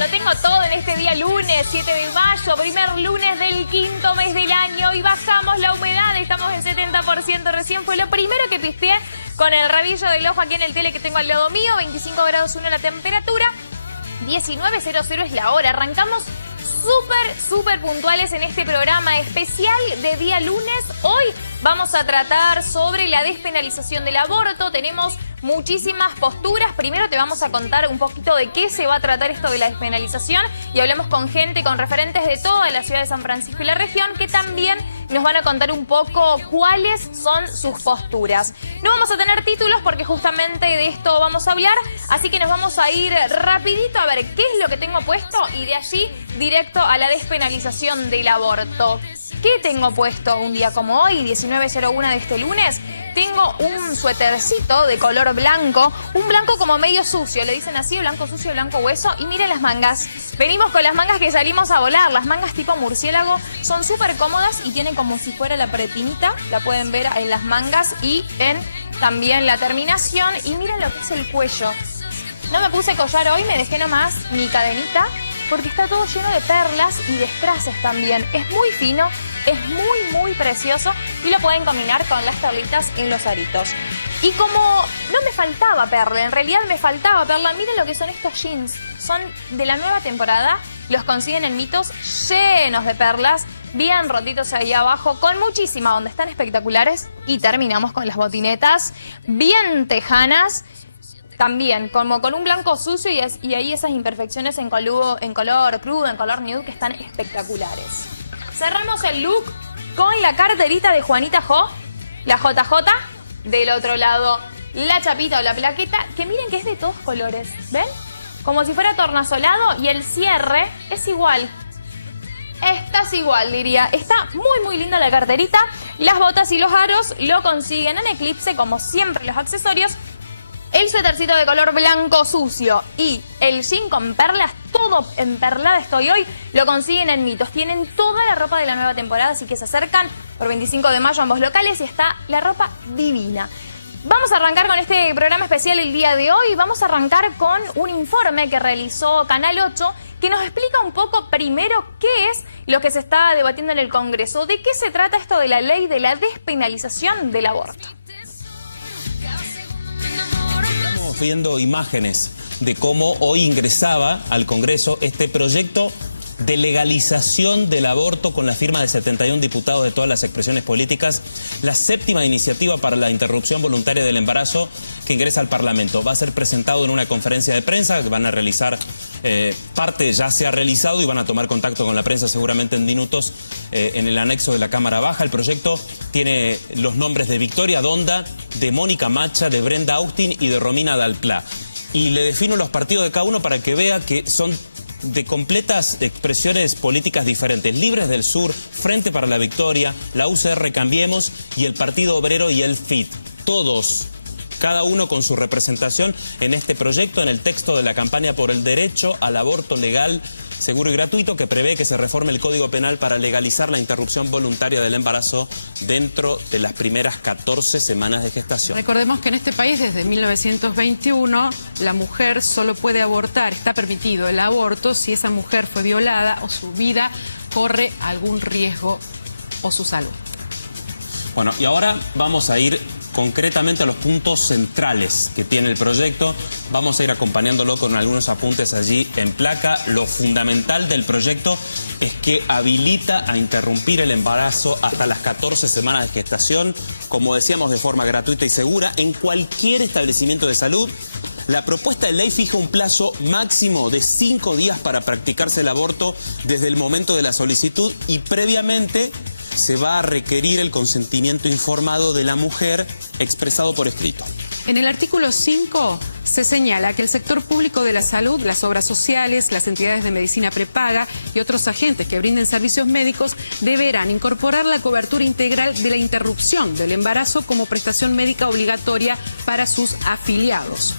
Lo tengo todo en este día lunes, 7 de mayo, primer lunes del quinto mes del año. Y bajamos la humedad, estamos en 70%. Recién fue lo primero que pisteé con el rabillo del ojo aquí en el tele que tengo al lado mío. 25 grados 1 la temperatura, 19:00 es la hora. Arrancamos súper puntuales en este programa especial de día lunes. Hoy vamos a tratar sobre la despenalización del aborto. Tenemos muchísimas posturas. Primero te vamos a contar un poquito de qué se va a tratar esto de la despenalización y hablamos con gente, con referentes de toda la ciudad de San Francisco y la región que también nos van a contar un poco cuáles son sus posturas. No vamos a tener títulos porque justamente de esto vamos a hablar, así que nos vamos a ir rapidito a ver qué es lo que tengo puesto y de allí directo a la despenalización del aborto. ¿Qué tengo puesto un día como hoy, 19:01 de este lunes? Tengo un suétercito de color blanco, un blanco como medio sucio, le dicen así, blanco sucio, blanco hueso. Y miren las mangas, venimos con las mangas que salimos a volar, las mangas tipo murciélago, son súper cómodas y tienen como si fuera la pretinita, la pueden ver en las mangas y en también la terminación. Y miren lo que es el cuello. No me puse collar hoy, me dejé nomás mi cadenita, porque está todo lleno de perlas y de strases también. Es muy fino, es muy precioso y lo pueden combinar con las perlitas en los aritos. Y como no me faltaba perla, en realidad me faltaba perla, miren lo que son estos jeans. Son de la nueva temporada, los consiguen en Mitos llenos de perlas, bien rotitos ahí abajo, con muchísima onda, están espectaculares. Y terminamos con las botinetas bien tejanas. También, como con un blanco sucio y ahí esas imperfecciones en color crudo, en color nude, que están espectaculares. Cerramos el look con la carterita de Juanita Jo, la JJ. Del otro lado, la chapita o la plaqueta, que miren que es de todos colores, ¿ven? Como si fuera tornasolado y el cierre es igual. Estás igual, diría. Está muy linda la carterita. Las botas y los aros lo consiguen en Eclipse, como siempre los accesorios. El suétercito de color blanco sucio y el jean con perlas, todo emperlada estoy hoy, lo consiguen en Mitos. Tienen toda la ropa de la nueva temporada, así que se acercan por 25 de mayo a ambos locales y está la ropa divina. Vamos a arrancar con este programa especial el día de hoy. Vamos a arrancar con un informe que realizó Canal 8 que nos explica un poco primero qué es lo que se está debatiendo en el Congreso. ¿De qué se trata esto de la ley de la despenalización del aborto? Viendo imágenes de cómo hoy ingresaba al Congreso este proyecto de legalización del aborto con la firma de 71 diputados de todas las expresiones políticas, la séptima iniciativa para la interrupción voluntaria del embarazo que ingresa al Parlamento. Va a ser presentado en una conferencia de prensa que van a realizar, parte ya se ha realizado y van a tomar contacto con la prensa seguramente en minutos en el anexo de la Cámara Baja. El proyecto tiene los nombres de Victoria Donda, de Mónica Macha, de Brenda Austin y de Romina Dalplá. Y le defino los partidos de cada uno para que vea que son de completas expresiones políticas diferentes. Libres del Sur, Frente para la Victoria, la UCR Cambiemos y el Partido Obrero y el FIT. Todos, cada uno con su representación en este proyecto, en el texto de la campaña por el derecho al aborto legal, seguro y gratuito, que prevé que se reforme el Código Penal para legalizar la interrupción voluntaria del embarazo dentro de las primeras 14 semanas de gestación. Recordemos que en este país desde 1921 la mujer solo puede abortar, está permitido el aborto si esa mujer fue violada o su vida corre algún riesgo o su salud. Bueno, y ahora vamos a ir concretamente a los puntos centrales que tiene el proyecto. Vamos a ir acompañándolo con algunos apuntes allí en placa. Lo fundamental del proyecto es que habilita a interrumpir el embarazo hasta las 14 semanas de gestación, como decíamos, de forma gratuita y segura, en cualquier establecimiento de salud. La propuesta de ley fija un plazo máximo de 5 días para practicarse el aborto desde el momento de la solicitud y previamente se va a requerir el consentimiento informado de la mujer expresado por escrito. En el artículo 5 se señala que el sector público de la salud, las obras sociales, las entidades de medicina prepaga y otros agentes que brinden servicios médicos deberán incorporar la cobertura integral de la interrupción del embarazo como prestación médica obligatoria para sus afiliados.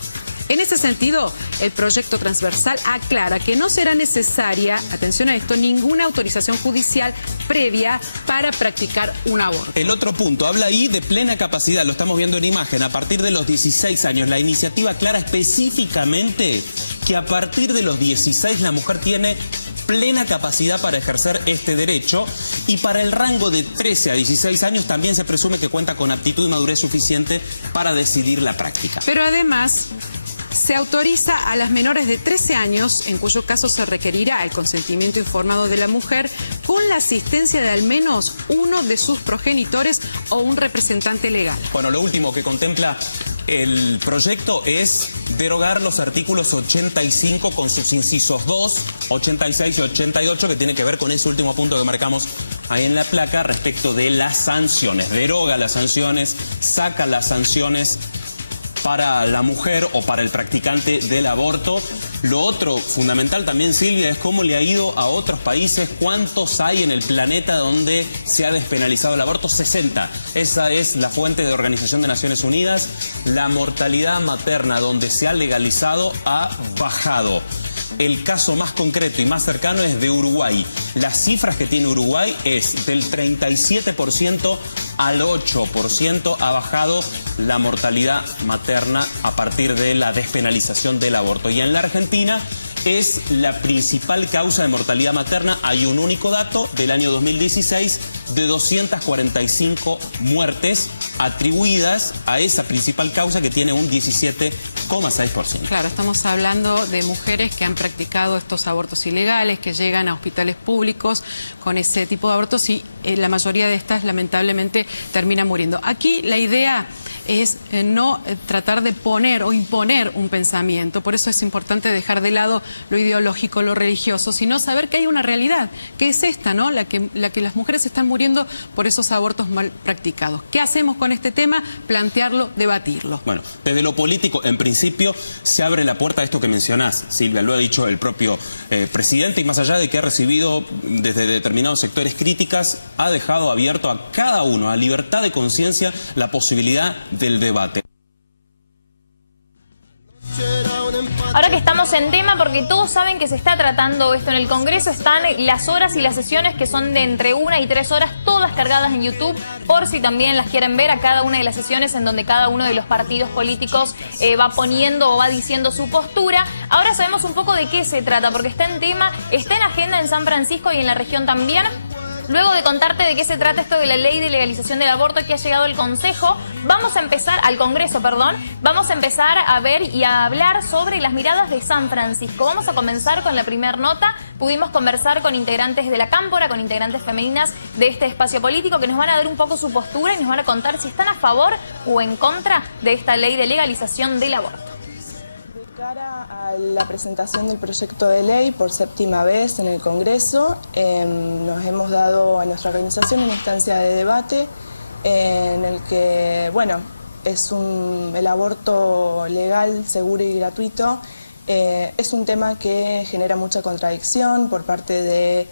En ese sentido, el proyecto transversal aclara que no será necesaria, atención a esto, ninguna autorización judicial previa para practicar un aborto. El otro punto, habla ahí de plena capacidad, lo estamos viendo en imagen, a partir de los 16 años. La iniciativa aclara específicamente que a partir de los 16 la mujer tiene plena capacidad para ejercer este derecho, y para el rango de 13 a 16 años también se presume que cuenta con aptitud y madurez suficiente para decidir la práctica. Pero además se autoriza a las menores de 13 años, en cuyo caso se requerirá el consentimiento informado de la mujer, con la asistencia de al menos uno de sus progenitores o un representante legal. Bueno, lo último que contempla el proyecto es derogar los artículos 85 con sus incisos 2, 86 y 88, que tiene que ver con ese último punto que marcamos ahí en la placa respecto de las sanciones. Deroga las sanciones, saca las sanciones para la mujer o para el practicante del aborto. Lo otro fundamental también, Silvia, es cómo le ha ido a otros países, cuántos hay en el planeta donde se ha despenalizado el aborto. 60. Esa es la fuente de Organización de Naciones Unidas. La mortalidad materna donde se ha legalizado ha bajado. El caso más concreto y más cercano es de Uruguay. Las cifras que tiene Uruguay es del 37% al 8% ha bajado la mortalidad materna a partir de la despenalización del aborto. Y en la Argentina es la principal causa de mortalidad materna. Hay un único dato del año 2016 de 245 muertes atribuidas a esa principal causa, que tiene un 17,6%. Claro, estamos hablando de mujeres que han practicado estos abortos ilegales, que llegan a hospitales públicos con ese tipo de abortos y la mayoría de estas lamentablemente terminan muriendo. Aquí la idea es no tratar de poner o imponer un pensamiento, por eso es importante dejar de lado lo ideológico, lo religioso, sino saber que hay una realidad, que es esta, ¿no? La que las mujeres están muriendo por esos abortos mal practicados. ¿Qué hacemos con este tema? Plantearlo, debatirlo. Bueno, desde lo político, en principio, se abre la puerta a esto que mencionás, Silvia, lo ha dicho el propio presidente, y más allá de que ha recibido desde determinados sectores críticas, ha dejado abierto a cada uno, a libertad de conciencia, la posibilidad del debate. Ahora que estamos en tema, porque todos saben que se está tratando esto en el Congreso, están las horas y las sesiones que son de entre 1 y 3 horas, todas cargadas en YouTube, por si también las quieren ver, a cada una de las sesiones en donde cada uno de los partidos políticos va poniendo o va diciendo su postura. Ahora sabemos un poco de qué se trata, porque está en tema, está en agenda en San Francisco y en la región también. Luego de contarte de qué se trata esto de la ley de legalización del aborto que ha llegado al Congreso, vamos a empezar a ver y a hablar sobre las miradas de San Francisco. Vamos a comenzar con la primera nota. Pudimos conversar con integrantes de la Cámpora, con integrantes femeninas de este espacio político, que nos van a dar un poco su postura y nos van a contar si están a favor o en contra de esta ley de legalización del aborto. La presentación del proyecto de ley por 7ª vez en el Congreso, nos hemos dado a nuestra organización una instancia de debate en el que, bueno, el aborto legal, seguro y gratuito es un tema que genera mucha contradicción por parte de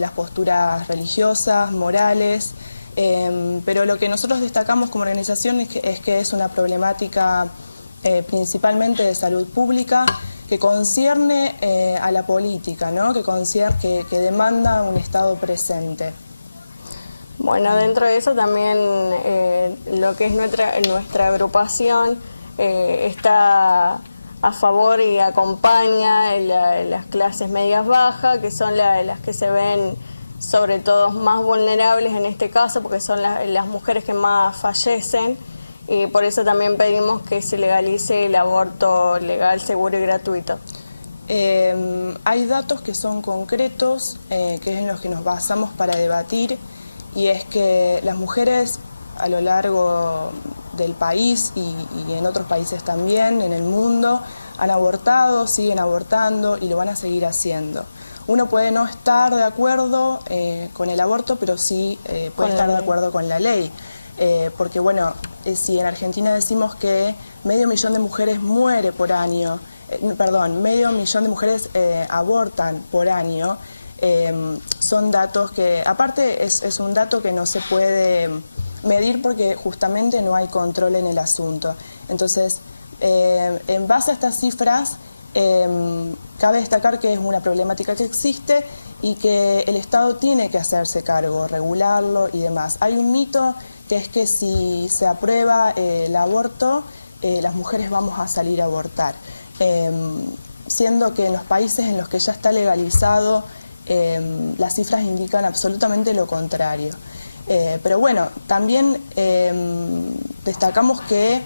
las posturas religiosas, morales, pero lo que nosotros destacamos como organización es que es una problemática principalmente de salud pública, que concierne a la política, ¿no? que demanda un Estado presente. Bueno, dentro de eso también lo que es nuestra agrupación está a favor y acompaña las clases medias bajas, que son las que se ven sobre todo más vulnerables en este caso, porque son las mujeres que más fallecen. Y por eso también pedimos que se legalice el aborto legal, seguro y gratuito. Hay datos que son concretos, que es en los que nos basamos para debatir, y es que las mujeres a lo largo del país y en otros países también, en el mundo, han abortado, siguen abortando y lo van a seguir haciendo. Uno puede no estar de acuerdo con el aborto, pero sí puede estar de acuerdo con la ley. Porque bueno, si en Argentina decimos que medio millón de mujeres muere por año, medio millón de mujeres abortan por año, son datos que, aparte es un dato que no se puede medir porque justamente no hay control en el asunto. Entonces, en base a estas cifras, cabe destacar que es una problemática que existe y que el Estado tiene que hacerse cargo, regularlo y demás. Hay un mito que es que si se aprueba el aborto, las mujeres vamos a salir a abortar. siendo que en los países en los que ya está legalizado, las cifras indican absolutamente lo contrario. Pero bueno, también destacamos que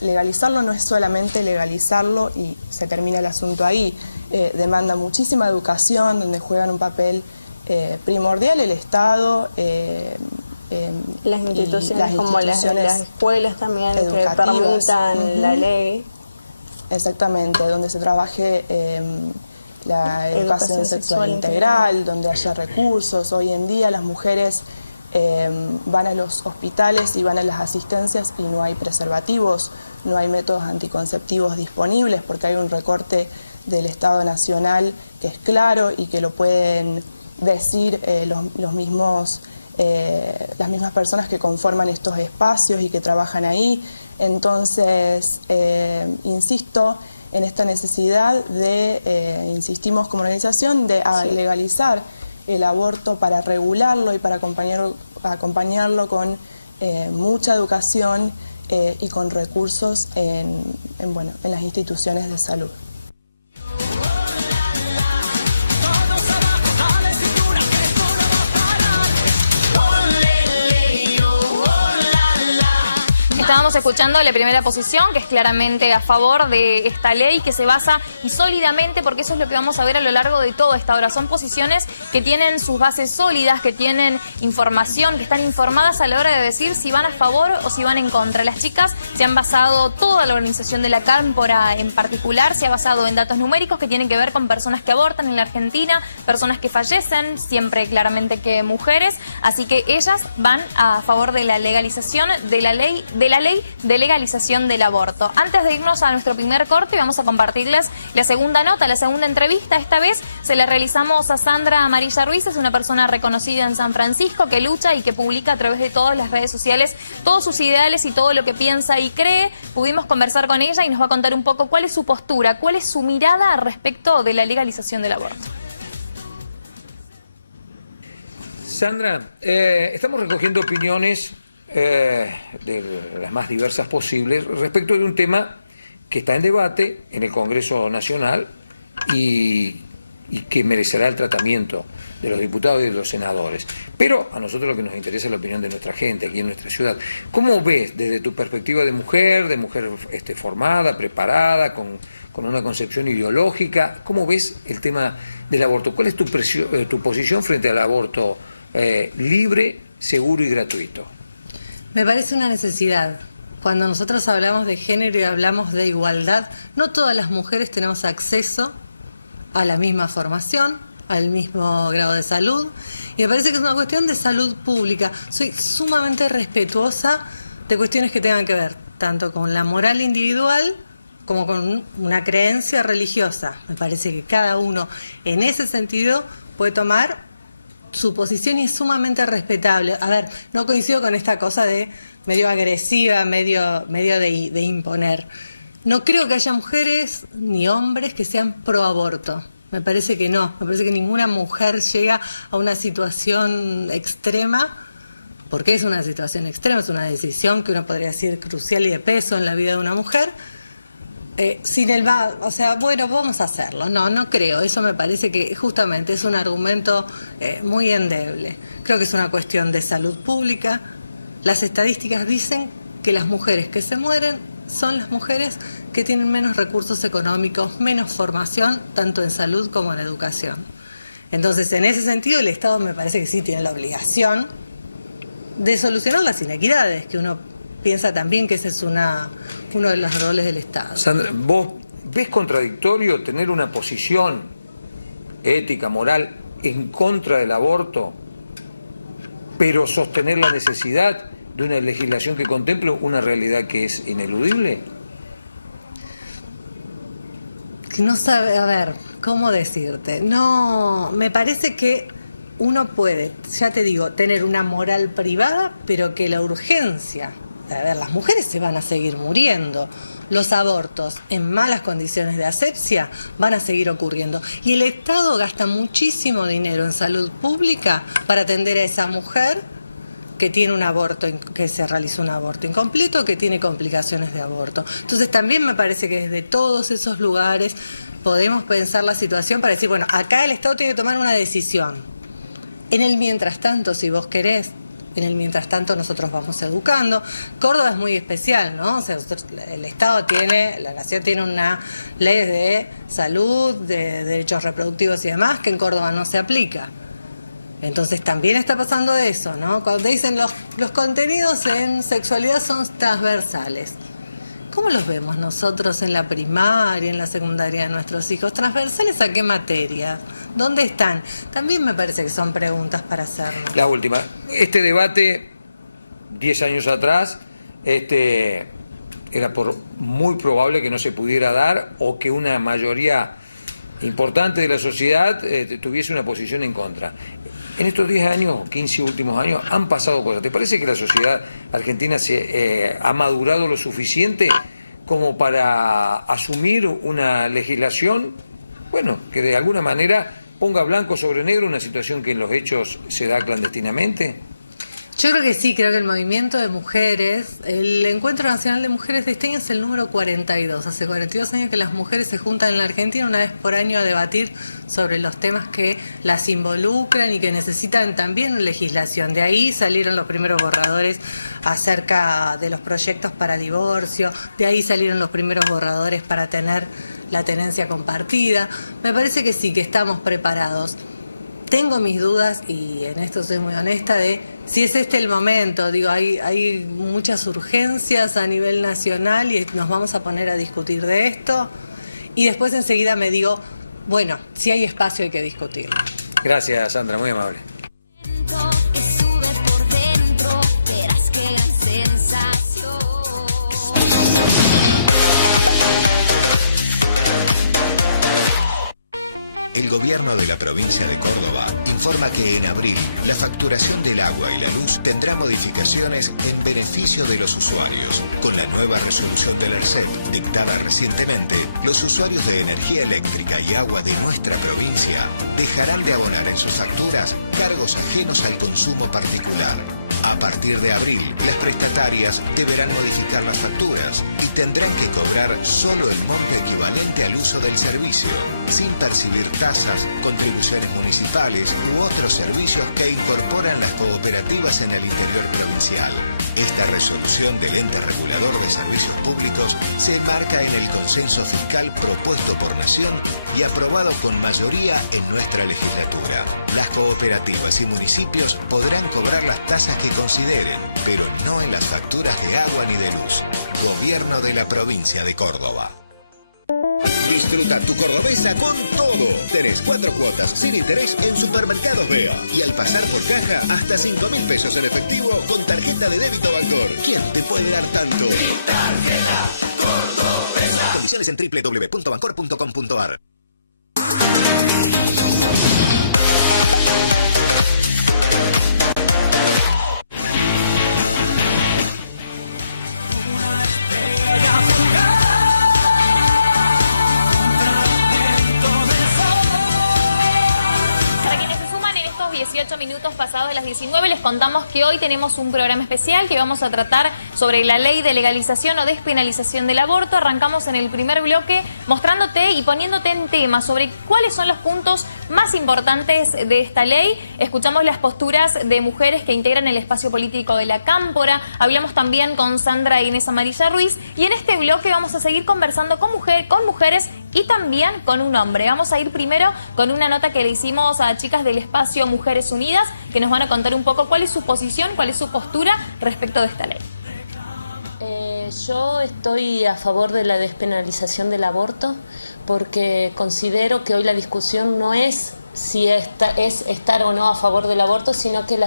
legalizarlo no es solamente legalizarlo y se termina el asunto ahí. Demanda muchísima educación, donde juegan un papel primordial el Estado, las instituciones como las escuelas también que permitan la ley. Exactamente, donde se trabaje la educación sexual integral, donde haya recursos. Hoy en día las mujeres van a los hospitales y van a las asistencias y no hay preservativos, no hay métodos anticonceptivos disponibles porque hay un recorte del Estado Nacional que es claro y que lo pueden decir los mismos, las mismas personas que conforman estos espacios y que trabajan ahí. Entonces, insisto en esta necesidad de, insistimos como organización, de legalizar el aborto para regularlo y para acompañarlo con mucha educación y con recursos en las instituciones de salud. Estábamos escuchando la primera posición, que es claramente a favor de esta ley, que se basa y sólidamente, porque eso es lo que vamos a ver a lo largo de toda esta hora. Son posiciones que tienen sus bases sólidas, que tienen información, que están informadas a la hora de decir si van a favor o si van en contra. Las chicas se han basado, toda la organización de la Cámpora en particular, se ha basado en datos numéricos que tienen que ver con personas que abortan en la Argentina, personas que fallecen, siempre claramente que mujeres. Así que ellas van a favor de la legalización de la ley de legalización del aborto. Antes de irnos a nuestro primer corte, vamos a compartirles la segunda nota, la segunda entrevista. Esta vez se la realizamos a Sandra Amarilla Ruiz, es una persona reconocida en San Francisco que lucha y que publica a través de todas las redes sociales todos sus ideales y todo lo que piensa y cree. Pudimos conversar con ella y nos va a contar un poco cuál es su postura, cuál es su mirada respecto de la legalización del aborto. Sandra, estamos recogiendo opiniones de las más diversas posibles respecto de un tema que está en debate en el Congreso Nacional y que merecerá el tratamiento de los diputados y de los senadores. Pero a nosotros lo que nos interesa es la opinión de nuestra gente aquí en nuestra ciudad. ¿Cómo ves desde tu perspectiva de mujer formada, preparada, con una concepción ideológica, cómo ves el tema del aborto? ¿Cuál es tu posición frente al aborto libre, seguro y gratuito? Me parece una necesidad. Cuando nosotros hablamos de género y hablamos de igualdad, no todas las mujeres tenemos acceso a la misma formación, al mismo grado de salud, y me parece que es una cuestión de salud pública. Soy sumamente respetuosa de cuestiones que tengan que ver tanto con la moral individual como con una creencia religiosa. Me parece que cada uno en ese sentido puede tomar su posición y es sumamente respetable. A ver, no coincido con esta cosa de medio agresiva, medio de imponer. No creo que haya mujeres ni hombres que sean pro aborto. Me parece que no. Me parece que ninguna mujer llega a una situación extrema, porque es una situación extrema, es una decisión que uno podría decir crucial y de peso en la vida de una mujer. Vamos a hacerlo. No creo. Eso me parece que justamente es un argumento muy endeble. Creo que es una cuestión de salud pública. Las estadísticas dicen que las mujeres que se mueren son las mujeres que tienen menos recursos económicos, menos formación, tanto en salud como en educación. Entonces, en ese sentido, el Estado me parece que sí tiene la obligación de solucionar las inequidades, que uno piensa también que ese es uno de los roles del Estado. Sandra, ¿vos ves contradictorio tener una posición ética, moral, en contra del aborto, pero sostener la necesidad de una legislación que contemple una realidad que es ineludible? No sabe, a ver, ¿cómo decirte? No, me parece que uno puede, ya te digo, tener una moral privada, pero que la urgencia, a ver, las mujeres se van a seguir muriendo. Los abortos en malas condiciones de asepsia van a seguir ocurriendo. Y el Estado gasta muchísimo dinero en salud pública para atender a esa mujer que tiene un aborto, que se realizó un aborto incompleto, que tiene complicaciones de aborto. Entonces también me parece que desde todos esos lugares podemos pensar la situación para decir, bueno, acá el Estado tiene que tomar una decisión. En el mientras tanto, si vos querés, en el mientras tanto nosotros vamos educando. Córdoba es muy especial, ¿no? O sea, el Estado tiene, la Nación tiene una ley de salud, de derechos reproductivos y demás, que en Córdoba no se aplica. Entonces también está pasando eso, ¿no? Cuando te dicen los contenidos en sexualidad son transversales. ¿Cómo los vemos nosotros en la primaria, en la secundaria de nuestros hijos? ¿Transversales a qué materia? ¿Dónde están? También me parece que son preguntas para hacernos. La última. Este debate, 10 años atrás, era muy probable que no se pudiera dar o que una mayoría importante de la sociedad tuviese una posición en contra. En estos 10 años, 15 últimos años, han pasado cosas. ¿Te parece que la sociedad argentina ha madurado lo suficiente como para asumir una legislación, bueno, que de alguna manera ponga blanco sobre negro una situación que en los hechos se da clandestinamente? Yo creo que sí, creo que el movimiento de mujeres, el Encuentro Nacional de Mujeres de este año es el número 42. Hace 42 años que las mujeres se juntan en la Argentina una vez por año a debatir sobre los temas que las involucran y que necesitan también legislación. De ahí salieron los primeros borradores acerca de los proyectos para divorcio, de ahí salieron los primeros borradores para tener la tenencia compartida. Me parece que sí, que estamos preparados. Tengo mis dudas, y en esto soy muy honesta, de si es este el momento. Digo, hay muchas urgencias a nivel nacional y nos vamos a poner a discutir de esto. Y después enseguida me digo, bueno, si hay espacio hay que discutirlo. Gracias, Sandra, muy amable. El gobierno de la provincia de Córdoba informa que en abril la facturación del agua y la luz tendrá modificaciones en beneficio de los usuarios. Con la nueva resolución del ERSET dictada recientemente, los usuarios de energía eléctrica y agua de nuestra provincia dejarán de abonar en sus facturas cargos ajenos al consumo particular. A partir de abril, las prestatarias deberán modificar las facturas y tendrán que cobrar solo el monto equivalente al uso del servicio, sin percibir tasas, contribuciones municipales u otros servicios que incorporan las cooperativas en el interior provincial. Esta resolución del ente regulador de servicios públicos se enmarca en el consenso fiscal propuesto por Nación y aprobado con mayoría en nuestra legislatura. Las cooperativas y municipios podrán cobrar las tasas que consideren, pero no en las facturas de agua ni de luz. Gobierno de la provincia de Córdoba. Disfruta tu cordobesa con todo. Tenés 4 cuotas sin interés en Supermercados Bea. Y al pasar por caja, hasta 5.000 pesos en efectivo con tarjeta de débito Bancor. ¿Quién te puede dar tanto? Mi tarjeta cordobesa. Condiciones en www.bancor.com.ar. Minutos pasados de las 19, les contamos que hoy tenemos un programa especial que vamos a tratar sobre la ley de legalización o despenalización del aborto. Arrancamos en el primer bloque mostrándote y poniéndote en tema sobre cuáles son los puntos más importantes de esta ley. Escuchamos las posturas de mujeres que integran el espacio político de la Cámpora. Hablamos también con Sandra e Inés Amarilla Ruiz. Y en este bloque vamos a seguir conversando con mujeres y también con un hombre. Vamos a ir primero con una nota que le hicimos a chicas del espacio Mujeres Unidas, que nos van a contar un poco cuál es su posición, cuál es su postura respecto de esta ley. Yo estoy a favor de la despenalización del aborto porque considero que hoy la discusión no es si es estar o no a favor del aborto, sino que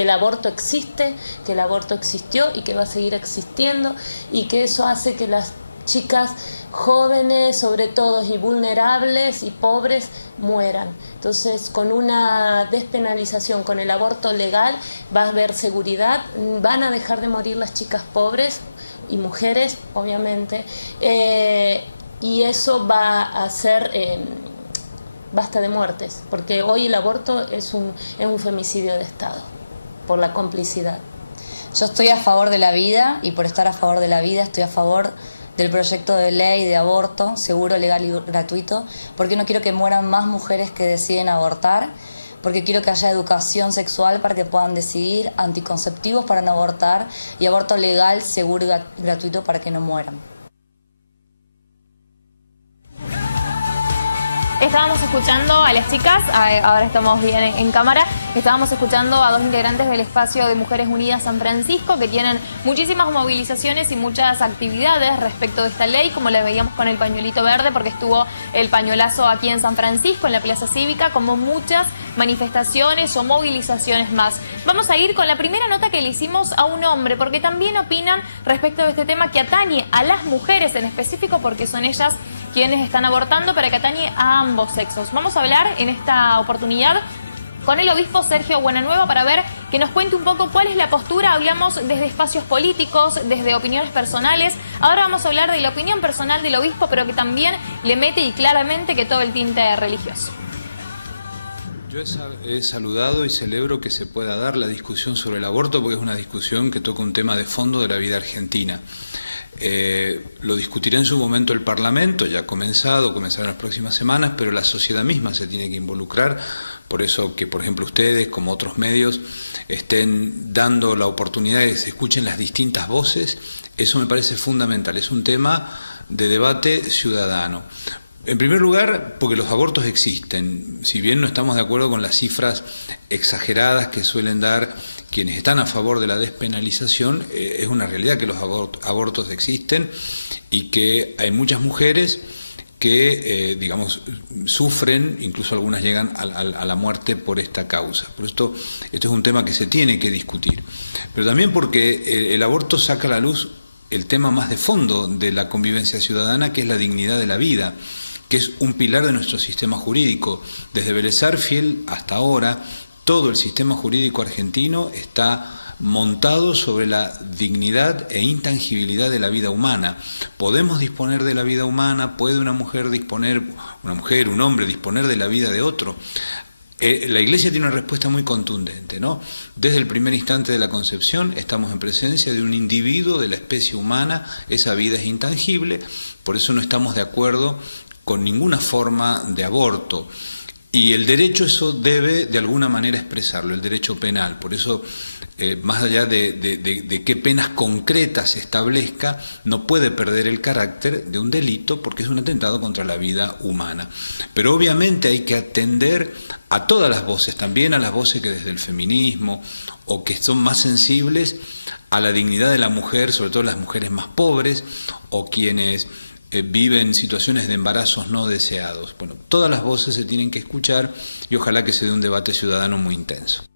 el aborto existe, que el aborto existió y que va a seguir existiendo, y que eso hace que las chicas jóvenes, sobre todo, y vulnerables y pobres mueran. Entonces, con una despenalización, con el aborto legal, va a haber seguridad, van a dejar de morir las chicas pobres y mujeres, obviamente, y eso va a hacer basta de muertes, porque hoy el aborto es un femicidio de Estado. por la complicidad. Yo estoy a favor de la vida y por estar a favor de la vida estoy a favor del proyecto de ley de aborto seguro, legal y gratuito, porque no quiero que mueran más mujeres que deciden abortar, porque quiero que haya educación sexual para que puedan decidir, anticonceptivos para no abortar y aborto legal, seguro y gratuito para que no mueran. Estábamos escuchando a las chicas, ahora estamos bien en cámara, estábamos escuchando a dos integrantes del espacio de Mujeres Unidas San Francisco que tienen muchísimas movilizaciones y muchas actividades respecto de esta ley, como le veíamos con el pañuelito verde, porque estuvo el pañuelazo aquí en San Francisco, en la Plaza Cívica, como muchas manifestaciones o movilizaciones más. Vamos a ir con la primera nota que le hicimos a un hombre, porque también opinan respecto de este tema que atañe a las mujeres en específico, porque son ellas quienes están abortando, para que atañe a ambos sexos. Vamos a hablar en esta oportunidad con el obispo Sergio Buenanueva para ver que nos cuente un poco cuál es la postura. Hablamos desde espacios políticos, desde opiniones personales. Ahora vamos a hablar de la opinión personal del obispo, pero que también le mete y claramente que todo el tinte religioso. Yo he saludado y celebro que se pueda dar la discusión sobre el aborto, porque es una discusión que toca un tema de fondo de la vida argentina. Lo discutirá en su momento el Parlamento, ya comenzará en las próximas semanas, pero la sociedad misma se tiene que involucrar. Por eso que, por ejemplo, ustedes, como otros medios, estén dando la oportunidad de que se escuchen las distintas voces, eso me parece fundamental. Es un tema de debate ciudadano. En primer lugar, porque los abortos existen. Si bien no estamos de acuerdo con las cifras exageradas que suelen dar quienes están a favor de la despenalización, es una realidad que los abortos existen y que hay muchas mujeres que, sufren, incluso algunas llegan a la muerte por esta causa. Por esto es un tema que se tiene que discutir. Pero también porque el aborto saca a la luz el tema más de fondo de la convivencia ciudadana, que es la dignidad de la vida, que es un pilar de nuestro sistema jurídico. Desde Vélez Sarsfield hasta ahora, todo el sistema jurídico argentino está montado sobre la dignidad e intangibilidad de la vida humana. Podemos disponer de la vida humana, puede un hombre disponer de la vida de otro. La Iglesia tiene una respuesta muy contundente, ¿no? Desde el primer instante de la concepción estamos en presencia de un individuo de la especie humana, esa vida es intangible, por eso no estamos de acuerdo con ninguna forma de aborto. Y el derecho eso debe de alguna manera expresarlo, el derecho penal. Por eso, más allá de qué penas concretas se establezca, no puede perder el carácter de un delito porque es un atentado contra la vida humana. Pero obviamente hay que atender a todas las voces, también a las voces que desde el feminismo o que son más sensibles a la dignidad de la mujer, sobre todo las mujeres más pobres o quienes viven situaciones de embarazos no deseados. Bueno, todas las voces se tienen que escuchar y ojalá que se dé un debate ciudadano muy intenso.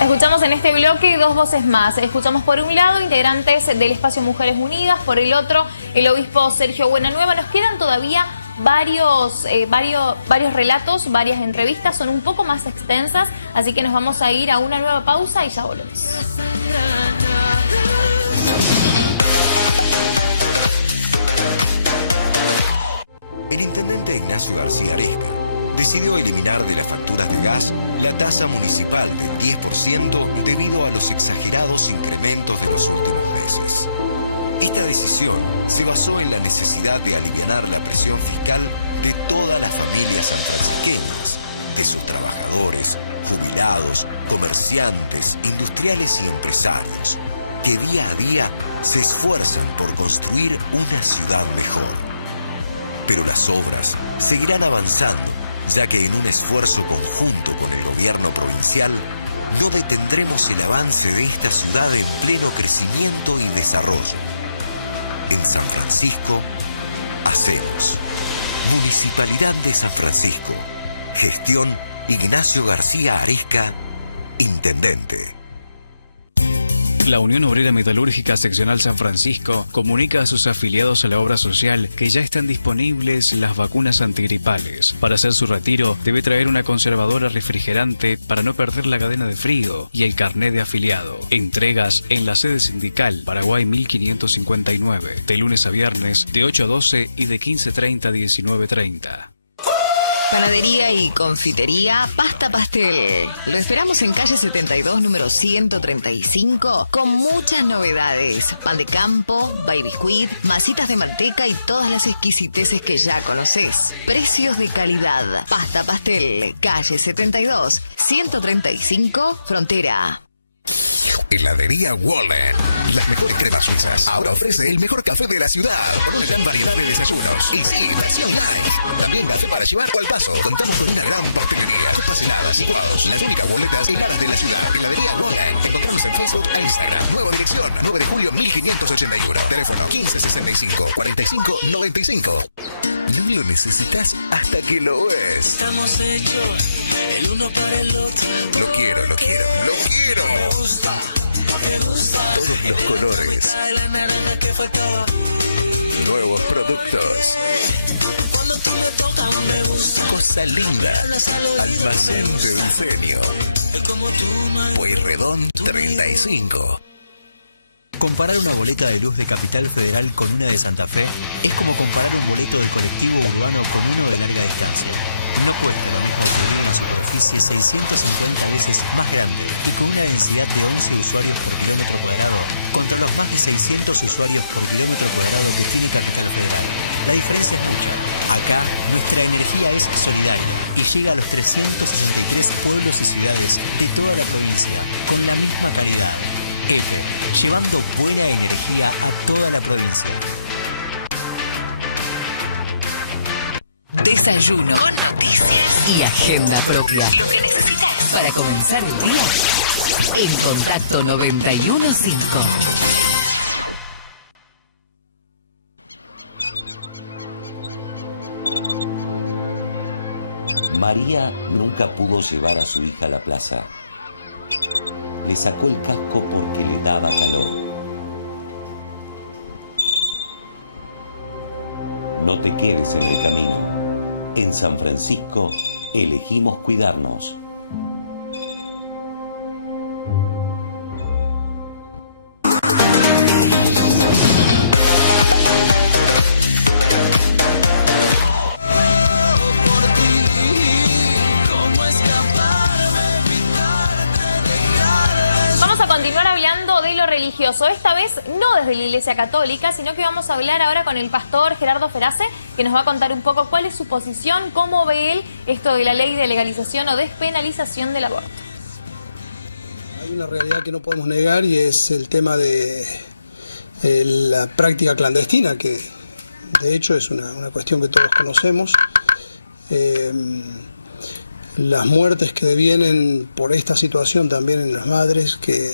Escuchamos en este bloque dos voces más. Escuchamos por un lado integrantes del espacio Mujeres Unidas, por el otro el obispo Sergio Buenanueva. Nos quedan todavía varios relatos, varias entrevistas, son un poco más extensas, así que nos vamos a ir a una nueva pausa y ya volvemos. El intendente Ignacio García Aresca decidió eliminar de las facturas de gas la tasa municipal del 10% debido a los exagerados incrementos de los últimos meses. Esta decisión se basó en la necesidad de aliviar la presión fiscal de todas las familias sanfrancisqueñas, de sus trabajadores, jubilados, comerciantes, industriales y empresarios, que día a día se esfuerzan por construir una ciudad mejor. Pero las obras seguirán avanzando, ya que en un esfuerzo conjunto con el gobierno provincial, no detendremos el avance de esta ciudad en pleno crecimiento y desarrollo. En San Francisco, hacemos. Municipalidad de San Francisco. Gestión Ignacio García Aresca, Intendente. La Unión Obrera Metalúrgica Seccional San Francisco comunica a sus afiliados a la obra social que ya están disponibles las vacunas antigripales. Para hacer su retiro, debe traer una conservadora refrigerante para no perder la cadena de frío y el carnet de afiliado. Entregas en la sede sindical Paraguay 1559, de lunes a viernes, de 8 a 12 y de 15:30 a 19:30. Panadería y confitería Pasta Pastel. Lo esperamos en calle 72, número 135, con muchas novedades. Pan de campo, baby biscuit, masitas de manteca y todas las exquisiteces que ya conoces. Precios de calidad. Pasta Pastel, calle 72, 135, Frontera. Heladería Wallen. Las mejores cremas suizas. Ahora ofrece el mejor café de la ciudad. Una gran variedad de desayunos. Y sí, versión light. También café para llevar o al paso. Contamos con una gran pastelería. Tortas heladas, licuados. Las únicas boletas heladas de la ciudad. Heladería Wallen. Encontramos en Facebook e Instagram. Nueva dirección. 9 de julio 1581. Teléfono 1565 45 95. No lo necesitas hasta que lo ves. Estamos hechos el uno para el otro. Lo quiero, lo quiero, lo quiero. Me gusta. Todos los colores. Nuevos productos. Cuando tú me tocas me gusta. Cosa linda. Almacén de diseño. Pueyrredón 35. Comparar una boleta de luz de Capital Federal con una de Santa Fe es como comparar un boleto de colectivo urbano con uno de larga distancia. No puede tener una superficie 650 veces más grande y con una densidad de 11 usuarios por kilómetro cuadrado contra los más de 600 usuarios por kilómetro cuadrado que tiene Capital Federal. La diferencia es mucha. Acá nuestra energía es solidaria y llega a los 363 pueblos y ciudades de toda la provincia con la misma calidad. Llevando buena energía a toda la provincia. Desayuno con noticias y agenda propia. Para comenzar el día, en Contacto 91.5. María nunca pudo llevar a su hija a la plaza. Le sacó el casco porque le daba calor. No te quedes en el camino. En San Francisco elegimos cuidarnos. Religioso, esta vez no desde la Iglesia Católica, sino que vamos a hablar ahora con el pastor Gerardo Ferace, que nos va a contar un poco cuál es su posición, cómo ve él esto de la ley de legalización o despenalización del aborto. Hay una realidad que no podemos negar y es el tema de la práctica clandestina, que de hecho es una cuestión que todos conocemos. Las muertes que devienen por esta situación también en las madres que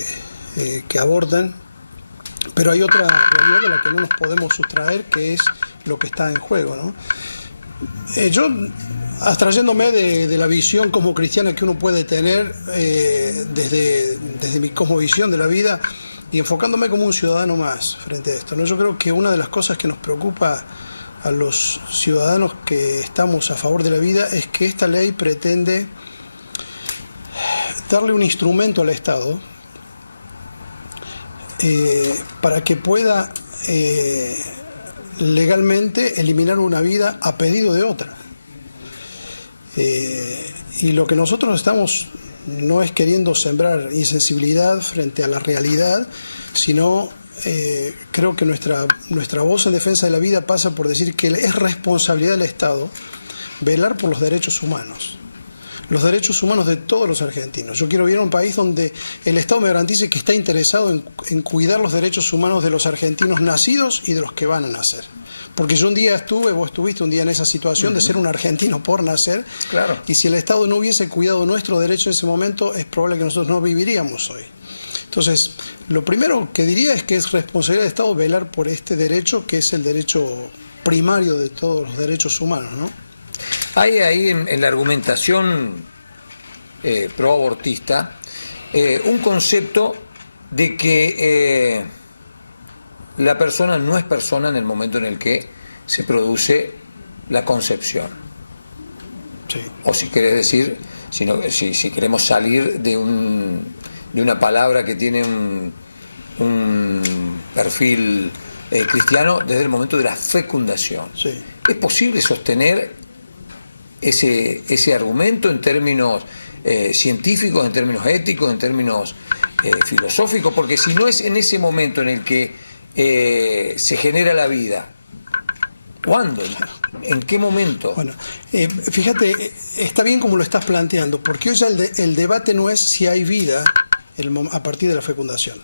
abortan, pero hay otra realidad de la que no nos podemos sustraer, que es lo que está en juego, ¿no? Yo, abstrayéndome de la visión como cristiana que uno puede tener desde mi cosmovisión de la vida y enfocándome como un ciudadano más frente a esto, ¿no? Yo creo que una de las cosas que nos preocupa a los ciudadanos que estamos a favor de la vida es que esta ley pretende darle un instrumento al Estado para que pueda legalmente eliminar una vida a pedido de otra. Y lo que nosotros estamos no es queriendo sembrar insensibilidad frente a la realidad, sino creo que nuestra voz en defensa de la vida pasa por decir que es responsabilidad del Estado velar por los derechos humanos. Los derechos humanos de todos los argentinos. Yo quiero vivir en un país donde el Estado me garantice que está interesado en cuidar los derechos humanos de los argentinos nacidos y de los que van a nacer. Porque yo un día vos estuviste un día en esa situación de ser un argentino por nacer, claro. Y si el Estado no hubiese cuidado nuestro derecho en ese momento, es probable que nosotros no viviríamos hoy. Entonces, lo primero que diría es que es responsabilidad del Estado velar por este derecho, que es el derecho primario de todos los derechos humanos, ¿no? Hay ahí en la argumentación pro-abortista un concepto de que la persona no es persona en el momento en el que se produce la concepción. Sí. O si querés decir, si queremos salir de una palabra que tiene un perfil cristiano, desde el momento de la fecundación. Sí. ¿Es posible sostener ese argumento en términos científicos, en términos éticos, en términos filosóficos? Porque si no es en ese momento en el que se genera la vida, ¿cuándo? ¿En qué momento? Bueno, fíjate, está bien como lo estás planteando, porque hoy ya el debate no es si hay vida a partir de la fecundación.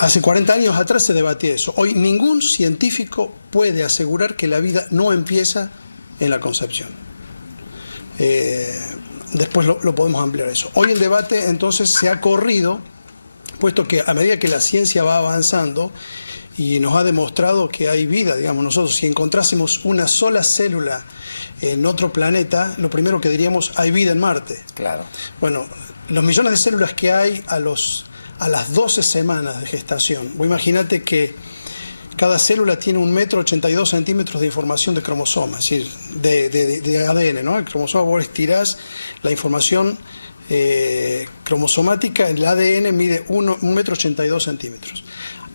Hace 40 años atrás se debatía eso. Hoy ningún científico puede asegurar que la vida no empieza en la concepción. Después lo podemos ampliar eso. Hoy el debate entonces se ha corrido, puesto que a medida que la ciencia va avanzando y nos ha demostrado que hay vida, digamos, nosotros si encontrásemos una sola célula en otro planeta, lo primero que diríamos, hay vida en Marte. Claro. Bueno, los millones de células que hay a las 12 semanas de gestación, vos imagínate que cada célula tiene 1,82 m de información de cromosoma, es decir, de ADN, ¿no? El cromosoma, vos estirás la información cromosomática, el ADN mide 1,82 m.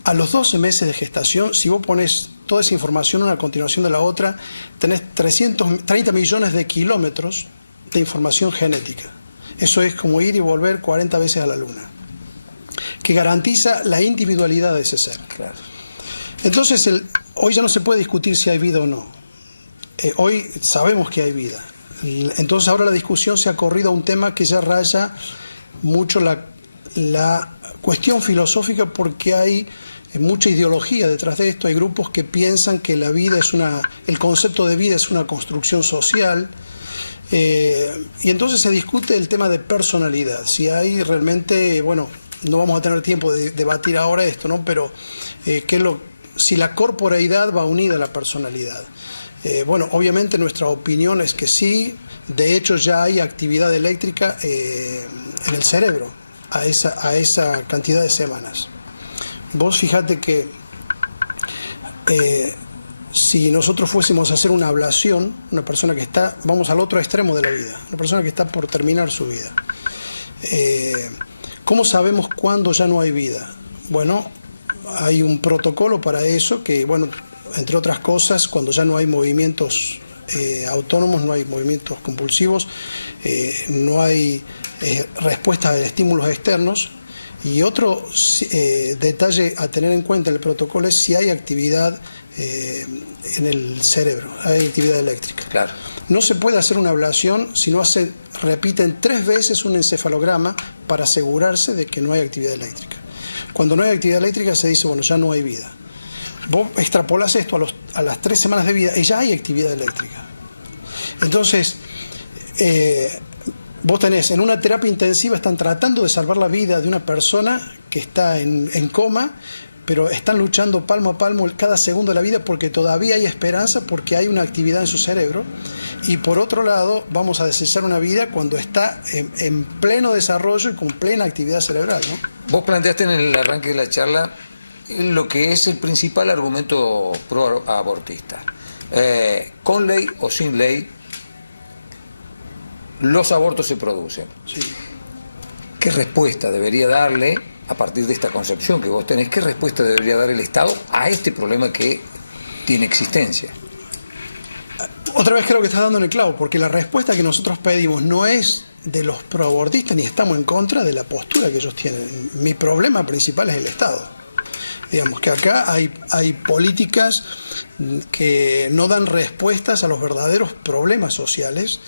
A los 12 meses de gestación, si vos pones toda esa información una a continuación de la otra, tenés 330 millones de kilómetros de información genética. Eso es como ir y volver 40 veces a la Luna, que garantiza la individualidad de ese ser. Claro. Entonces, hoy ya no se puede discutir si hay vida o no. Hoy sabemos que hay vida. Entonces, ahora la discusión se ha corrido a un tema que ya raya mucho la cuestión filosófica, porque hay mucha ideología detrás de esto. Hay grupos que piensan que la vida el concepto de vida es una construcción social. Y entonces se discute el tema de personalidad. Si hay realmente, bueno, no vamos a tener tiempo de debatir ahora esto, ¿no? Pero si la corporeidad va unida a la personalidad. Bueno, obviamente nuestra opinión es que sí. De hecho, ya hay actividad eléctrica en el cerebro a esa cantidad de semanas. Vos fíjate que si nosotros fuésemos a hacer una ablación, una persona que está, vamos al otro extremo de la vida, una persona que está por terminar su vida, ¿cómo sabemos cuándo ya no hay vida? Bueno, hay un protocolo para eso que, bueno, entre otras cosas, cuando ya no hay movimientos autónomos, no hay movimientos compulsivos, no hay respuesta de estímulos externos. Y otro detalle a tener en cuenta en el protocolo es si hay actividad en el cerebro, hay actividad eléctrica. Claro. No se puede hacer una ablación si no repiten 3 veces un encefalograma para asegurarse de que no hay actividad eléctrica. Cuando no hay actividad eléctrica se dice, bueno, ya no hay vida. Vos extrapolás esto a las 3 semanas de vida y ya hay actividad eléctrica. Entonces, vos tenés, en una terapia intensiva están tratando de salvar la vida de una persona que está en coma, pero están luchando palmo a palmo cada segundo de la vida porque todavía hay esperanza, porque hay una actividad en su cerebro. Y por otro lado, vamos a desechar una vida cuando está en pleno desarrollo y con plena actividad cerebral, ¿no? Vos planteaste en el arranque de la charla lo que es el principal argumento pro-abortista. Con ley o sin ley, los abortos se producen. Sí. ¿Qué respuesta debería darle, a partir de esta concepción que vos tenés, qué respuesta debería dar el Estado a este problema que tiene existencia? Otra vez creo que estás dando en el clavo, porque la respuesta que nosotros pedimos no es de los proabortistas ni estamos en contra de la postura que ellos tienen. Mi problema principal es el Estado. Digamos que acá hay políticas que no dan respuestas a los verdaderos problemas sociales.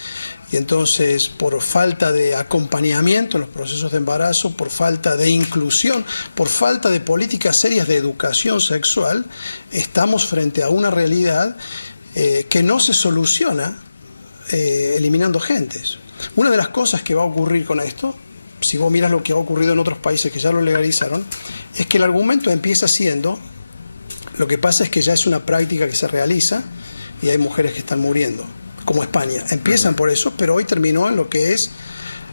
Y entonces, por falta de acompañamiento en los procesos de embarazo, por falta de inclusión, por falta de políticas serias de educación sexual, estamos frente a una realidad que no se soluciona eliminando gentes. Una de las cosas que va a ocurrir con esto, si vos miras lo que ha ocurrido en otros países que ya lo legalizaron, es que el argumento empieza siendo, lo que pasa es que ya es una práctica que se realiza y hay mujeres que están muriendo, como España. Empiezan por eso, pero hoy terminó en lo que es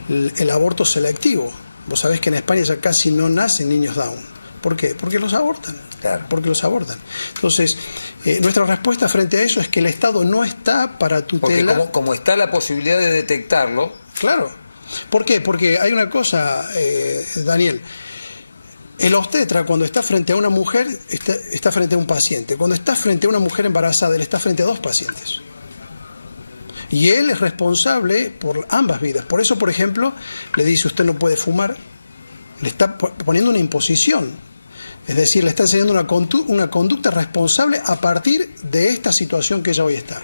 el aborto selectivo. Vos sabés que en España ya casi no nacen niños Down. ¿Por qué? Porque los abortan. Claro. Porque los abortan. Entonces, nuestra respuesta frente a eso es que el Estado no está para tutelar. Porque como está la posibilidad de detectarlo. Claro. ¿Por qué? Porque hay una cosa, Daniel. El obstetra, cuando está frente a una mujer, está frente a un paciente. Cuando está frente a una mujer embarazada, él está frente a 2 pacientes. Y él es responsable por ambas vidas. Por eso, por ejemplo, le dice usted no puede fumar, le está poniendo una imposición. Es decir, le está enseñando una conducta responsable a partir de esta situación que ella hoy está.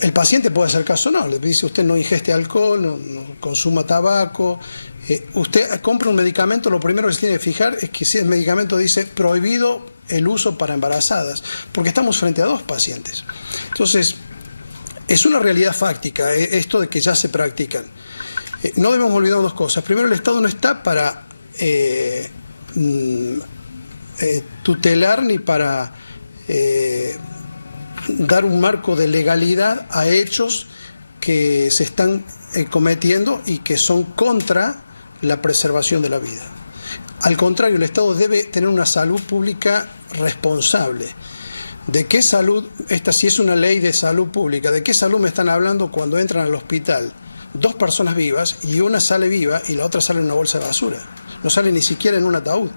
El paciente puede hacer caso o no, le dice usted no ingeste alcohol, no consuma tabaco, usted compra un medicamento, lo primero que se tiene que fijar es que si el medicamento dice prohibido el uso para embarazadas, porque estamos frente a dos pacientes. Entonces, es una realidad fáctica esto de que ya se practican. No debemos olvidar dos cosas. Primero, el Estado no está para tutelar ni para dar un marco de legalidad a hechos que se están cometiendo y que son contra la preservación de la vida. Al contrario, el Estado debe tener una salud pública responsable. ¿De qué salud? Esta sí es una ley de salud pública. ¿De qué salud me están hablando cuando entran al hospital? 2 personas vivas y una sale viva y la otra sale en una bolsa de basura. No sale ni siquiera en un ataúd.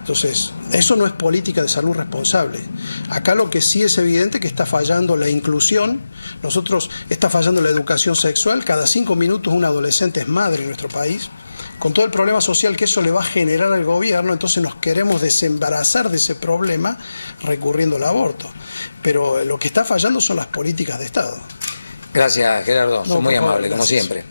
Entonces, eso no es política de salud responsable. Acá lo que sí es evidente que está fallando la inclusión, está fallando la educación sexual. Cada 5 minutos un adolescente es madre en nuestro país. Con todo el problema social que eso le va a generar al gobierno, entonces nos queremos desembarazar de ese problema recurriendo al aborto. Pero lo que está fallando son las políticas de Estado. Gracias, Gerardo. Son muy amable, como siempre.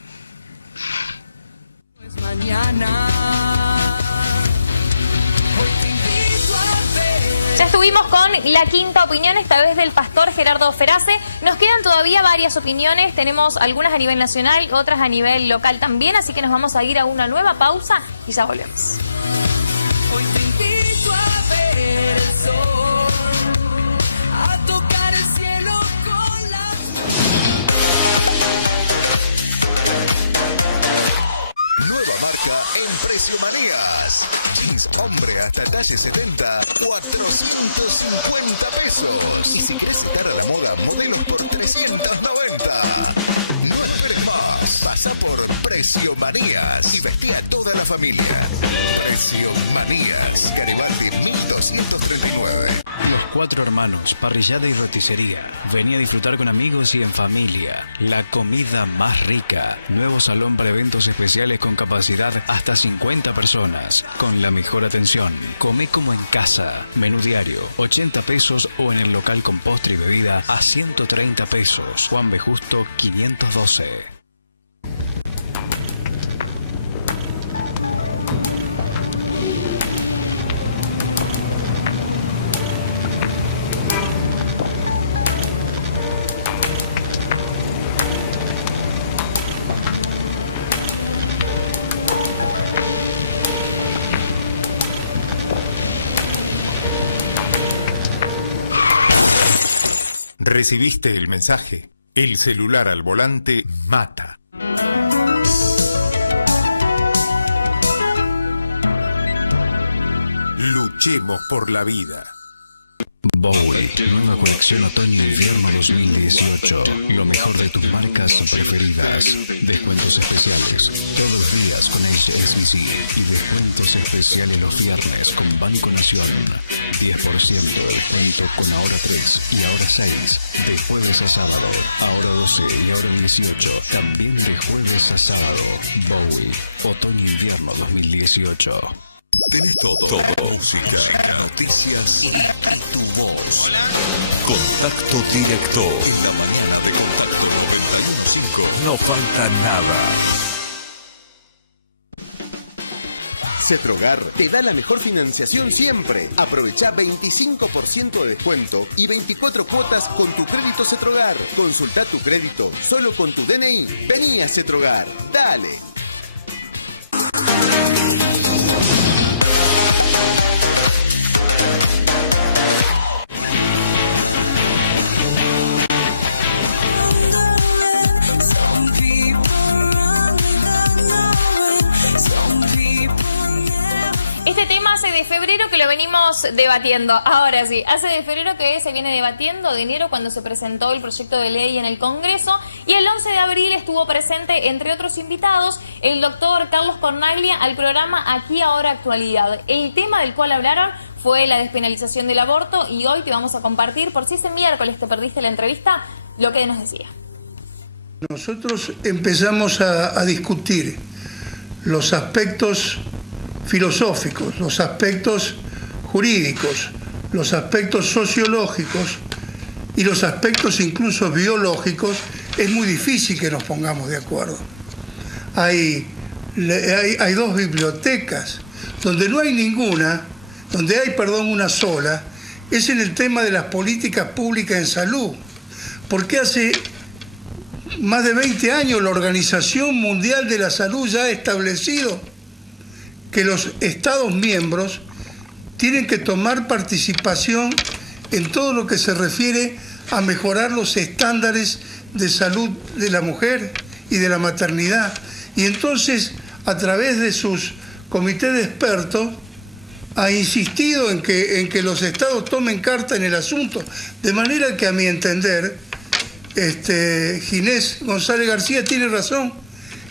Ya estuvimos con la quinta opinión, esta vez del pastor Gerardo Ferace. Nos quedan todavía varias opiniones, tenemos algunas a nivel nacional, otras a nivel local también, así que nos vamos a ir a una nueva pausa y ya volvemos. Hoy te invito a ver el sol, a tocar el cielo con la... Nueva marca en Precio Manías. Jeans hombre hasta talle 70, 450 pesos. Y si querés estar a la moda, modelos por 390. No esperes más. Pasa por Precio Manías y vestí a toda la familia. Precio Manías. Garibaldi 1239. Los 4 hermanos, parrillada y roticería. Vení a disfrutar con amigos y en familia. La comida más rica. Nuevo salón para eventos especiales con capacidad hasta 50 personas. Con la mejor atención. Come como en casa. Menú diario, 80 pesos o en el local con postre y bebida a 130 pesos. Juan B. Justo, 512. ¿Recibiste el mensaje? El celular al volante mata. Luchemos por la vida. Bowie, nueva colección otoño-invierno 2018. Lo mejor de tus marcas preferidas. Descuentos especiales todos los días con HSBC y descuentos especiales los viernes con Banco Nación. 10% de descuento con ahora 3 y ahora 6. De jueves a sábado. Ahora 12 y ahora 18. También de jueves a sábado. Bowie, otoño-invierno 2018. Tenés todo. Música, noticias y tu voz. Contacto directo. En la mañana de Contacto 91.5. No falta nada. Cetrogar te da la mejor financiación siempre. Aprovecha 25% de descuento y 24 cuotas con tu crédito Cetrogar. Consulta tu crédito solo con tu DNI. Vení a Cetrogar. Dale. Este tema hace de febrero que lo venimos debatiendo. Ahora sí, hace de febrero que se viene debatiendo, de enero cuando se presentó el proyecto de ley en el Congreso, y el 11 de abril estuvo presente, entre otros invitados, el doctor Carlos Cornaglia al programa Aquí Ahora Actualidad. El tema del cual hablaron fue la despenalización del aborto, y hoy te vamos a compartir, por si ese miércoles te perdiste la entrevista, lo que nos decía. Nosotros empezamos a discutir los aspectos filosóficos, los aspectos jurídicos, los aspectos sociológicos y los aspectos incluso biológicos. Es muy difícil que nos pongamos de acuerdo. Hay dos bibliotecas donde no hay ninguna, donde hay, una sola, es en el tema de las políticas públicas en salud. Porque hace más de 20 años la Organización Mundial de la Salud ya ha establecido que los Estados miembros tienen que tomar participación en todo lo que se refiere a mejorar los estándares de salud de la mujer y de la maternidad. Y entonces, a través de sus comités de expertos, ha insistido en que los estados tomen carta en el asunto, de manera que, a mi entender, Ginés González García tiene razón,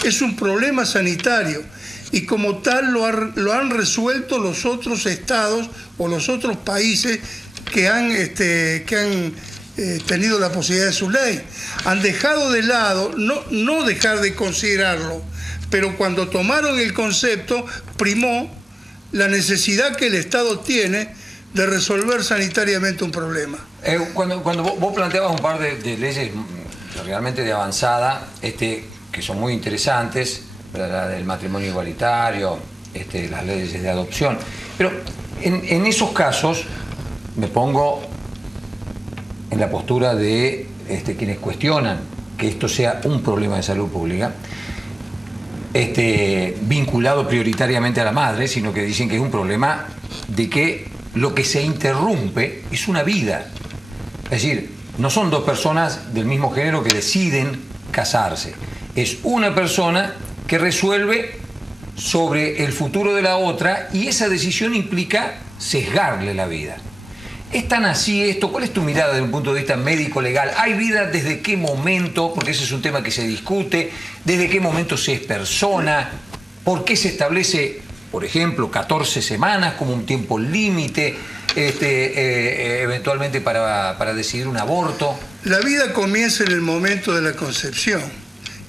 es un problema sanitario y como tal lo han resuelto los otros estados o los otros países que han tenido la posibilidad de su ley. Han dejado de lado, no dejar de considerarlo, pero cuando tomaron el concepto primó la necesidad que el Estado tiene de resolver sanitariamente un problema. Cuando vos planteabas un par de leyes realmente de avanzada, que son muy interesantes, la del matrimonio igualitario, las leyes de adopción, pero en esos casos me pongo en la postura de quienes cuestionan que esto sea un problema de salud pública, vinculado prioritariamente a la madre, sino que dicen que es un problema de que lo que se interrumpe es una vida. Es decir, no son dos personas del mismo género que deciden casarse. Es una persona que resuelve sobre el futuro de la otra y esa decisión implica sesgarle la vida. ¿Es tan así esto? ¿Cuál es tu mirada desde un punto de vista médico-legal? ¿Hay vida desde qué momento? Porque ese es un tema que se discute. ¿Desde qué momento se es persona? ¿Por qué se establece, por ejemplo, 14 semanas como un tiempo límite, eventualmente para decidir un aborto? La vida comienza en el momento de la concepción.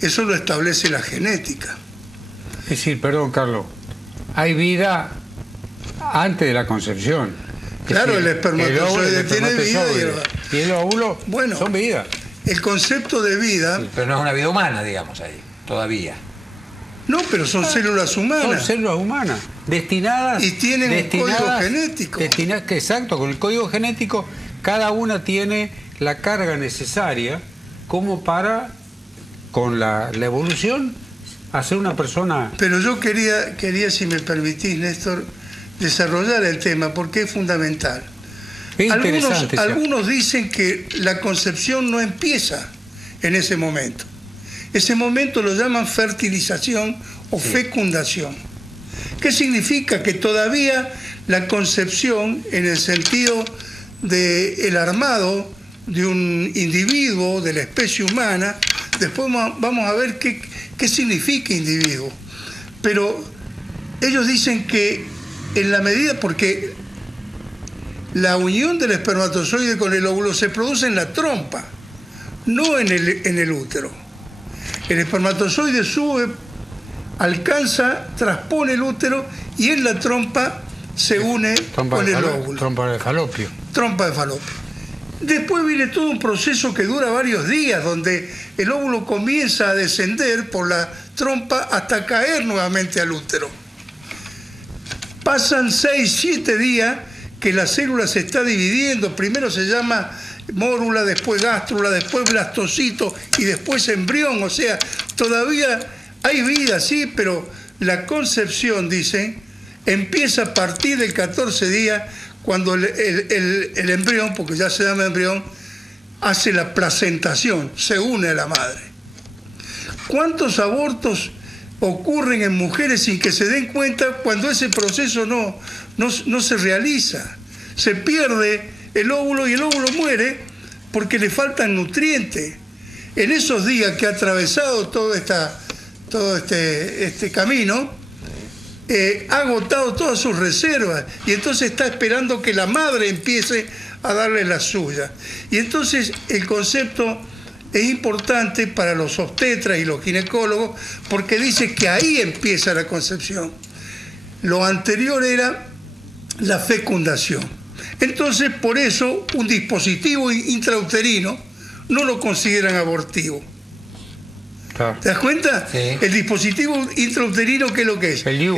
Eso lo establece la genética. Es decir, perdón, Carlos, hay vida antes de la concepción. Claro, el espermatozoide tiene vida y el óvulo son vida. El concepto de vida... Sí, pero no es una vida humana, digamos, ahí, todavía. No, pero son células humanas. Son células humanas, destinadas... Y tienen un código genético. Exacto, con el código genético cada una tiene la carga necesaria como para, con la evolución, hacer una persona... Pero yo quería, si me permitís, Néstor, desarrollar el tema porque es fundamental. Algunos dicen que la concepción no empieza en ese momento. Ese momento lo llaman fertilización o fecundación. ¿Qué significa? Que todavía la concepción, en el sentido del armado de un individuo, de la especie humana, después vamos a ver qué significa individuo. Pero ellos dicen que en la medida, porque la unión del espermatozoide con el óvulo se produce en la trompa, no en el útero. El espermatozoide sube, alcanza, transpone el útero y en la trompa se une con el óvulo. Trompa de falopio. Trompa de falopio. Después viene todo un proceso que dura varios días, donde el óvulo comienza a descender por la trompa hasta caer nuevamente al útero. Pasan 6, 7 días que la célula se está dividiendo. Primero se llama mórula, después gástrula, después blastocito y después embrión. O sea, todavía hay vida, sí, pero la concepción, dicen, empieza a partir del 14 día, cuando el embrión, porque ya se llama embrión, hace la placentación, se une a la madre. ¿Cuántos abortos ocurren en mujeres sin que se den cuenta cuando ese proceso no se realiza? Se pierde el óvulo y el óvulo muere porque le faltan nutrientes. En esos días que ha atravesado todo este camino, ha agotado todas sus reservas y entonces está esperando que la madre empiece a darle la suya. Y entonces el concepto es importante para los obstetras y los ginecólogos porque dice que ahí empieza la concepción. Lo anterior era la fecundación. Entonces, por eso, un dispositivo intrauterino no lo consideran abortivo. Claro. ¿Te das cuenta? Sí. El dispositivo intrauterino, ¿qué es lo que es? El IU.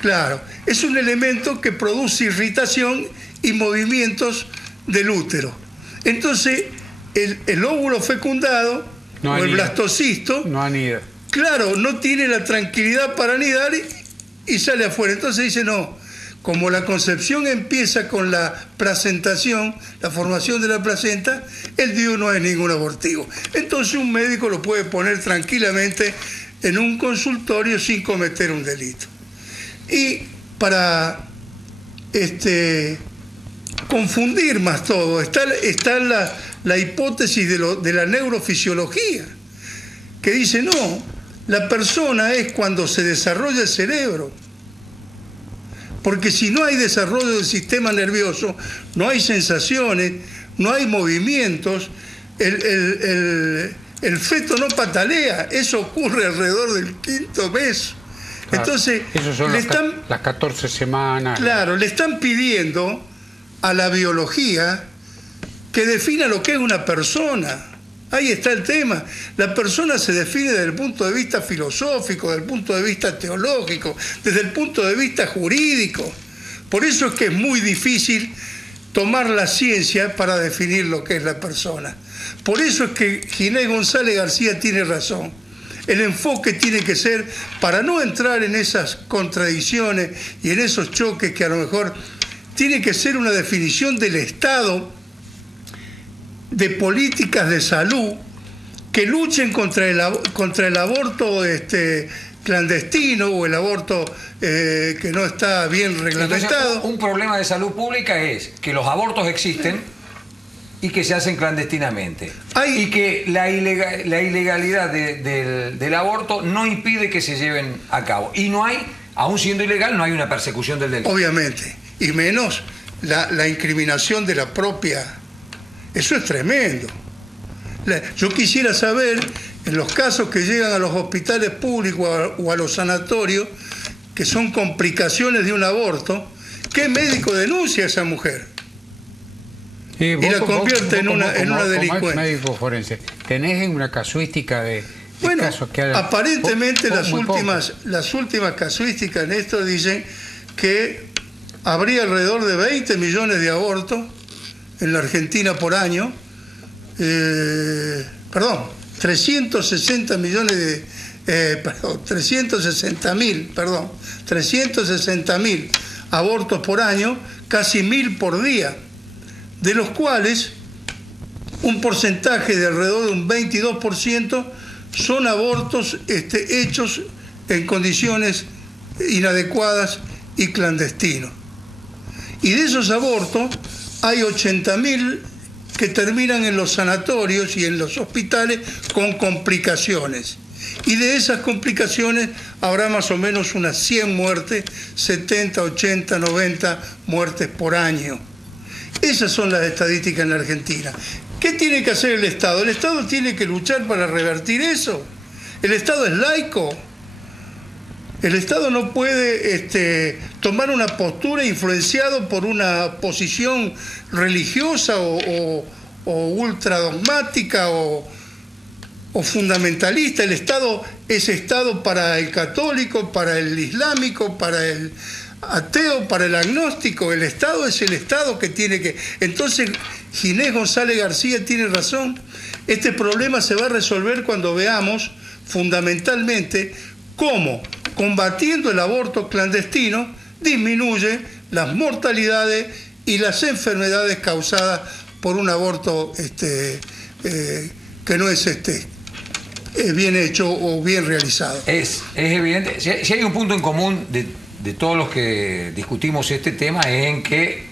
Claro, es un elemento que produce irritación y movimientos del útero. Entonces, el óvulo fecundado no o el anida. blastocisto, No anida. claro, no tiene la tranquilidad para anidar y sale afuera. Entonces dice, no, como la concepción empieza con la placentación, la formación de la placenta, el DIU no es ningún abortivo. Entonces un médico lo puede poner tranquilamente en un consultorio sin cometer un delito. Y para confundir más todo, está la hipótesis de la neurofisiología, que dice, no, la persona es cuando se desarrolla el cerebro. Porque si no hay desarrollo del sistema nervioso, no hay sensaciones, no hay movimientos, el feto no patalea. Eso ocurre alrededor del 5º mes. Claro. Entonces, Esos son las 14 semanas. Claro, le están pidiendo a la biología que defina lo que es una persona. Ahí está el tema. La persona se define desde el punto de vista filosófico, desde el punto de vista teológico, desde el punto de vista jurídico. Por eso es que es muy difícil tomar la ciencia para definir lo que es la persona. Por eso es que Ginés González García tiene razón. El enfoque tiene que ser, para no entrar en esas contradicciones y en esos choques que a lo mejor tiene que ser una definición del Estado de políticas de salud que luchen contra el aborto clandestino o el aborto que no está bien reglamentado. Entonces, un problema de salud pública es que los abortos existen y que se hacen clandestinamente. Y que la ilegalidad del aborto no impide que se lleven a cabo. Y no hay, aún siendo ilegal, no hay una persecución del delito. Obviamente. Y menos la incriminación de la propia... Eso es tremendo. Yo quisiera saber, en los casos que llegan a los hospitales públicos o a los sanatorios, que son complicaciones de un aborto, ¿qué médico denuncia a esa mujer? Y la convierte en una delincuente. Médico forense, ¿tenés una casuística de bueno, casos que aparentemente las últimas casuísticas en esto dicen que habría alrededor de 20 millones de abortos en la Argentina por año, 360.000 abortos por año, casi 1.000 por día, de los cuales un porcentaje de alrededor de un 22% son abortos hechos en condiciones inadecuadas y clandestinos. Y de esos abortos hay 80.000 que terminan en los sanatorios y en los hospitales con complicaciones. Y de esas complicaciones habrá más o menos unas 100 muertes, 70, 80, 90 muertes por año. Esas son las estadísticas en la Argentina. ¿Qué tiene que hacer el Estado? El Estado tiene que luchar para revertir eso. El Estado es laico. El Estado no puede tomar una postura influenciado por una posición religiosa o ultradogmática o fundamentalista. El Estado es Estado para el católico, para el islámico, para el ateo, para el agnóstico. El Estado es el Estado que tiene que... Entonces, Ginés González García tiene razón. Este problema se va a resolver cuando veamos fundamentalmente cómo, combatiendo el aborto clandestino, disminuye las mortalidades y las enfermedades causadas por un aborto que no es bien hecho o bien realizado. Es evidente. Si hay un punto en común de todos los que discutimos este tema es en que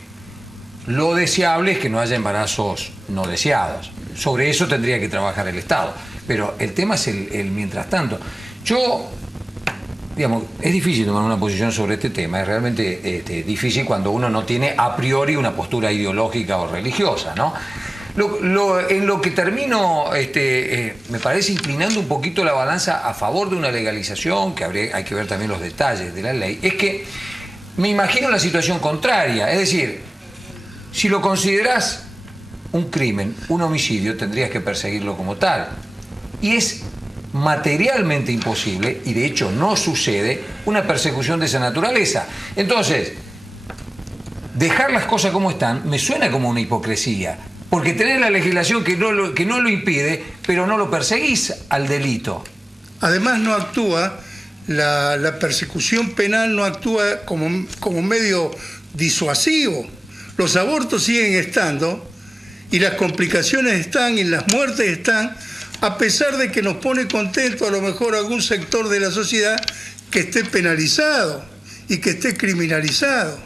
lo deseable es que no haya embarazos no deseados. Sobre eso tendría que trabajar el Estado. Pero el tema es el mientras tanto. Yo digamos, es difícil tomar una posición sobre este tema, es realmente difícil cuando uno no tiene a priori una postura ideológica o religiosa, ¿no? En lo que termino, me parece inclinando un poquito la balanza a favor de una legalización, que hay que ver también los detalles de la ley, es que me imagino la situación contraria, es decir, si lo considerás un crimen, un homicidio, tendrías que perseguirlo como tal. Y es materialmente imposible, y de hecho no sucede, una persecución de esa naturaleza. Entonces, dejar las cosas como están me suena como una hipocresía, porque tenés la legislación que no lo impide, pero no lo perseguís al delito. Además no actúa, la persecución penal no actúa como medio disuasivo. Los abortos siguen estando, y las complicaciones están, y las muertes están, a pesar de que nos pone contento a lo mejor algún sector de la sociedad que esté penalizado y que esté criminalizado.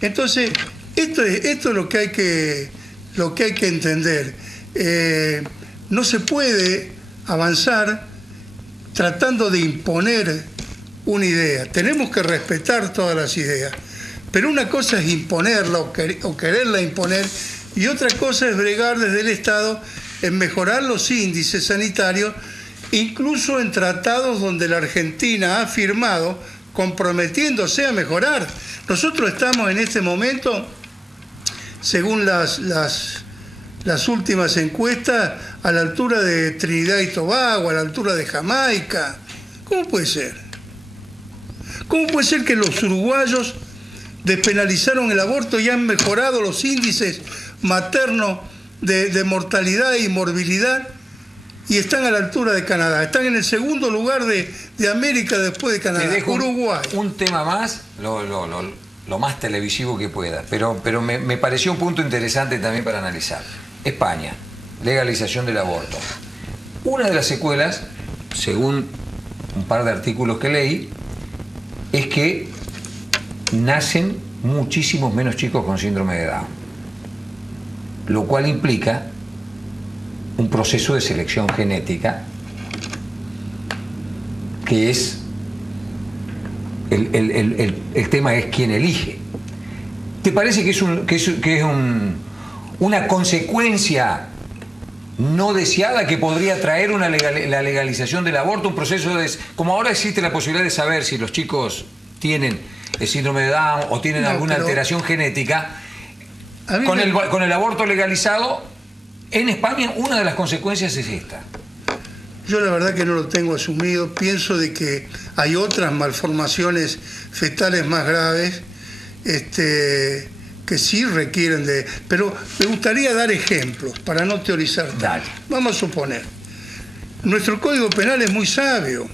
Entonces, esto es lo que hay que entender. No se puede avanzar tratando de imponer una idea. Tenemos que respetar todas las ideas, pero una cosa es imponerla o quererla imponer, y otra cosa es bregar desde el Estado en mejorar los índices sanitarios, incluso en tratados donde la Argentina ha firmado comprometiéndose a mejorar. Nosotros estamos en este momento, según las últimas encuestas, a la altura de Trinidad y Tobago, a la altura de Jamaica. ¿Cómo puede ser? ¿Cómo puede ser que los uruguayos despenalizaron el aborto y han mejorado los índices maternos de mortalidad y morbilidad, y están a la altura de Canadá? Están en el segundo lugar de América después de Canadá. Uruguay. Un tema más, lo más televisivo que pueda, pero me pareció un punto interesante también para analizar. España, legalización del aborto. Una de las secuelas, según un par de artículos que leí, es que nacen muchísimos menos chicos con síndrome de Down, lo cual implica un proceso de selección genética que es el tema es quién elige. ¿Te parece que es una consecuencia no deseada que podría traer la legalización del aborto, un proceso como ahora existe la posibilidad de saber si los chicos tienen el síndrome de Down o tienen alguna alteración genética? Con el aborto legalizado en España, una de las consecuencias es esta. Yo la verdad que no lo tengo asumido. Pienso de que hay otras malformaciones fetales más graves que sí requieren de... Pero me gustaría dar ejemplos para no teorizar tanto. Vamos a suponer, nuestro Código Penal es muy sabio.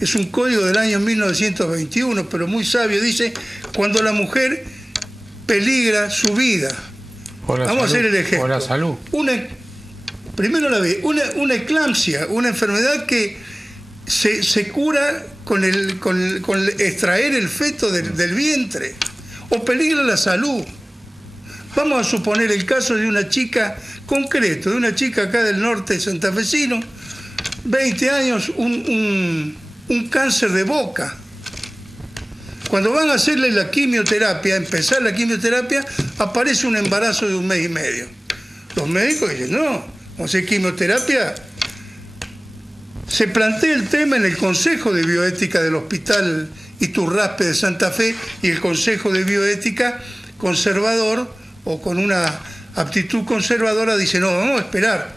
Es un código del año 1921, pero muy sabio. Dice, cuando la mujer peligra su vida. Vamos a hacer el ejemplo. Por la salud. Primero una eclampsia, una enfermedad que se cura con extraer el feto del vientre, o peligra la salud. Vamos a suponer el caso de una chica concreto, de una chica acá del norte santafesino, 20 años, un cáncer de boca. Cuando van a hacerle la quimioterapia, empezar la quimioterapia, aparece un embarazo de 1 mes y medio. Los médicos dicen, no, vamos a hacer quimioterapia. Se plantea el tema en el Consejo de Bioética del Hospital Iturraspe de Santa Fe, y el Consejo de Bioética conservador, o con una aptitud conservadora, dice, no, vamos a esperar.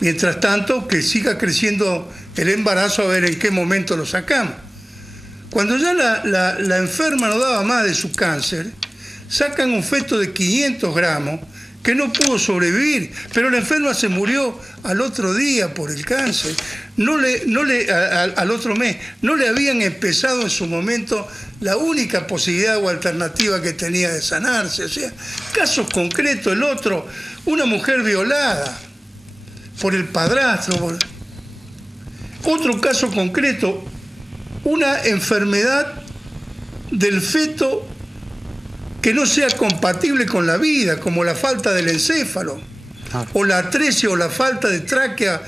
Mientras tanto, que siga creciendo el embarazo, a ver en qué momento lo sacamos. Cuando ya la enferma no daba más de su cáncer, sacan un feto de 500 gramos que no pudo sobrevivir, pero la enferma se murió al otro día por el cáncer, al otro mes. No le habían empezado en su momento la única posibilidad o alternativa que tenía de sanarse. O sea, casos concretos. El otro, una mujer violada por el padrastro. Otro caso concreto, una enfermedad del feto que no sea compatible con la vida, como la falta del encéfalo, o la atresia, o la falta de tráquea,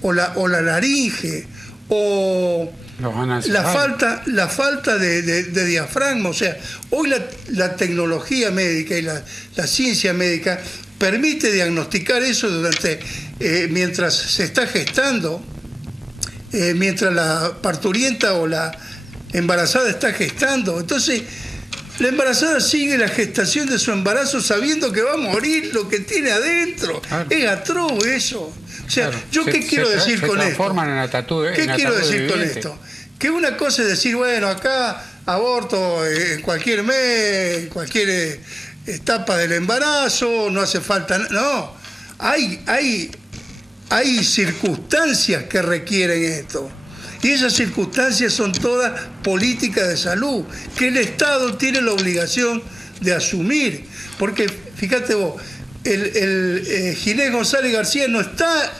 o la laringe, o la falta de diafragma. O sea, hoy la tecnología médica y la ciencia médica permite diagnosticar eso mientras se está gestando, mientras la parturienta o la embarazada está gestando. Entonces, la embarazada sigue la gestación de su embarazo sabiendo que va a morir lo que tiene adentro. Claro. Es atroz eso. O sea, claro. ¿qué quiero decir con esto? ¿Qué quiero decir con esto? Que una cosa es decir, bueno, acá aborto en cualquier mes, en cualquier etapa del embarazo, no hace falta... No, hay circunstancias que requieren esto. Y esas circunstancias son todas políticas de salud, que el Estado tiene la obligación de asumir. Porque, fíjate vos, Ginés González García no está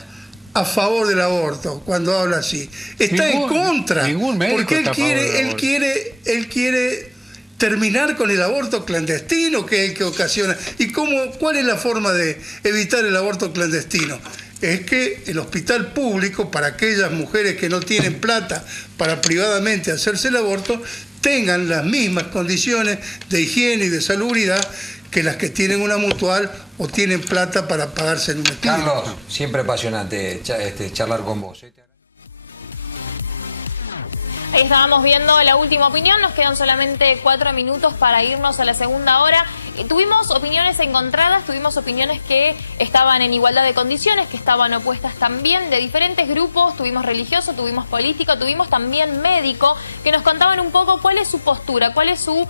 a favor del aborto cuando habla así. Está en contra. Porque él quiere terminar con el aborto clandestino, que es el que ocasiona. ¿Y cuál es la forma de evitar el aborto clandestino? Es que el hospital público, para aquellas mujeres que no tienen plata para privadamente hacerse el aborto, tengan las mismas condiciones de higiene y de salubridad que las que tienen una mutual o tienen plata para pagarse en un estudio. Carlos, siempre apasionante charlar con vos. Ahí estábamos viendo la última opinión, nos quedan solamente 4 minutos para irnos a la segunda hora. Tuvimos opiniones encontradas, tuvimos opiniones que estaban en igualdad de condiciones, que estaban opuestas también, de diferentes grupos, tuvimos religioso, tuvimos político, tuvimos también médico, que nos contaban un poco cuál es su postura, cuál es su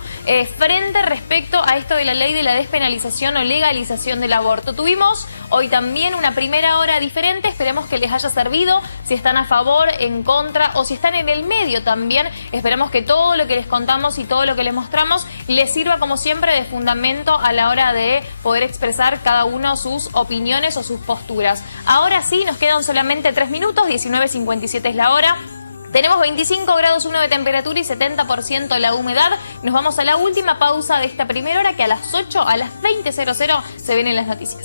frente respecto a esto de la ley de la despenalización o legalización del aborto. Tuvimos hoy también una primera hora diferente, esperemos que les haya servido, si están a favor, en contra o si están en el medio también. Esperemos que todo lo que les contamos y todo lo que les mostramos les sirva como siempre de fundamento a la hora de poder expresar cada uno sus opiniones o sus posturas. Ahora sí, nos quedan solamente 3 minutos, 19:57 es la hora. Tenemos 25 grados 1 de temperatura y 70% la humedad. Nos vamos a la última pausa de esta primera hora, que a las 8, a las 20:00 se vienen las noticias.